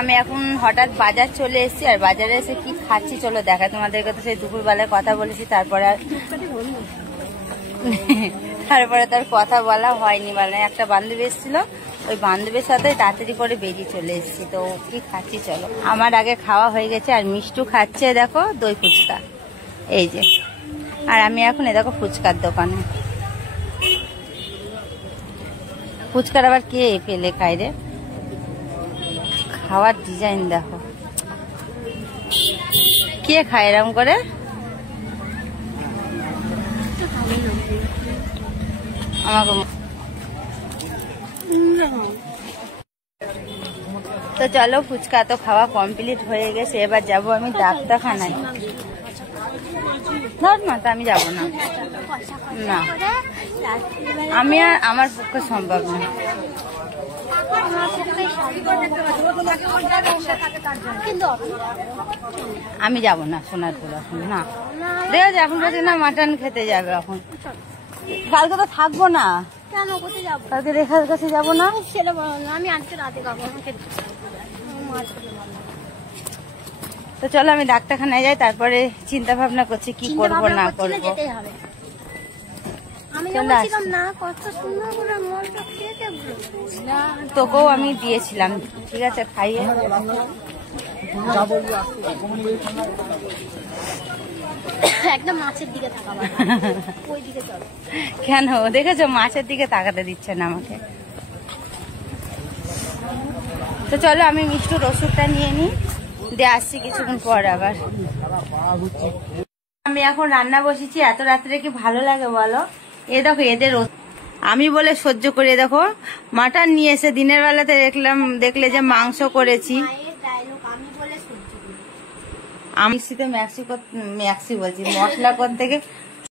আমি এখন হঠাৎ বাজার চলে এসেছি, আর বাজারে এসে কি খাচ্ছি চলো দেখা তোমাদেরকে। তো সেই দুপুরবেলায় কথা বলেছি, তারপরে তার কথা বলা হয়নি। মানে একটা বান্ধবী এসেছিল, ওই বান্ধবীর সাথে তাড়াতাড়ি করে বেরিয়ে চলে এসেছি। তো কি খাচ্ছি চলো। আমার আগে খাওয়া হয়ে গেছে, আর মিষ্টু খাচ্ছে দেখো দই ফুচকা, এই যে। আর আমি এখন দেখো ফুচকার দোকানে। ফুচকার আবার কে পেলে খাই রে, খাওয়ার ডিজাইন দেখো, কে খায় এরকম করে। আমাকে তো চলো, ফুচকা তো খাওয়া কমপ্লিট হয়ে গেছে, এবার যাব আমি ডাক্তারখানায়। ধর না, তা আমি যাবো না, না আমি আর আমার পক্ষে সম্ভব না। আমি যাব না সোনারপুর এখন, না দেখা যায় এখন বলছি না মাটন খেতে যাবে এখন। কালকে তো থাকবো না, কেন কোথায় যাবো? কালকে রেখার কাছে যাবো না। ছেলে বলো না, আমি আজকে রাতে খাবো। তো চলো আমি ডাক্তারখানায় যাই, তারপরে চিন্তা ভাবনা করছি কি করবো না করবো। তোকেও আমি দিয়েছিলাম, ঠিক আছে খাইয়ে। একদম মাছের দিকে তাকাবো, ওই দিকে চলো। কেন দেখেছো মাছের দিকে তাকাতে দিচ্ছে না আমাকে। তো চলো আমি মিষ্টুর ওষুধটা নিয়ে নিই, দিয়ে আসছি কিছুক্ষণ পর আবার। আমি এখন রান্না বসেছি, এত রাত্রে কি ভালো লাগে বলো। এ দেখো এদের আমি বলে সহ্য করে, দেখো মাটন নিয়ে এসে দিনের বেলাতে দেখলে যে মাংস করেছি। আমি ম্যাক্সি বলছি মশলা কোন থেকে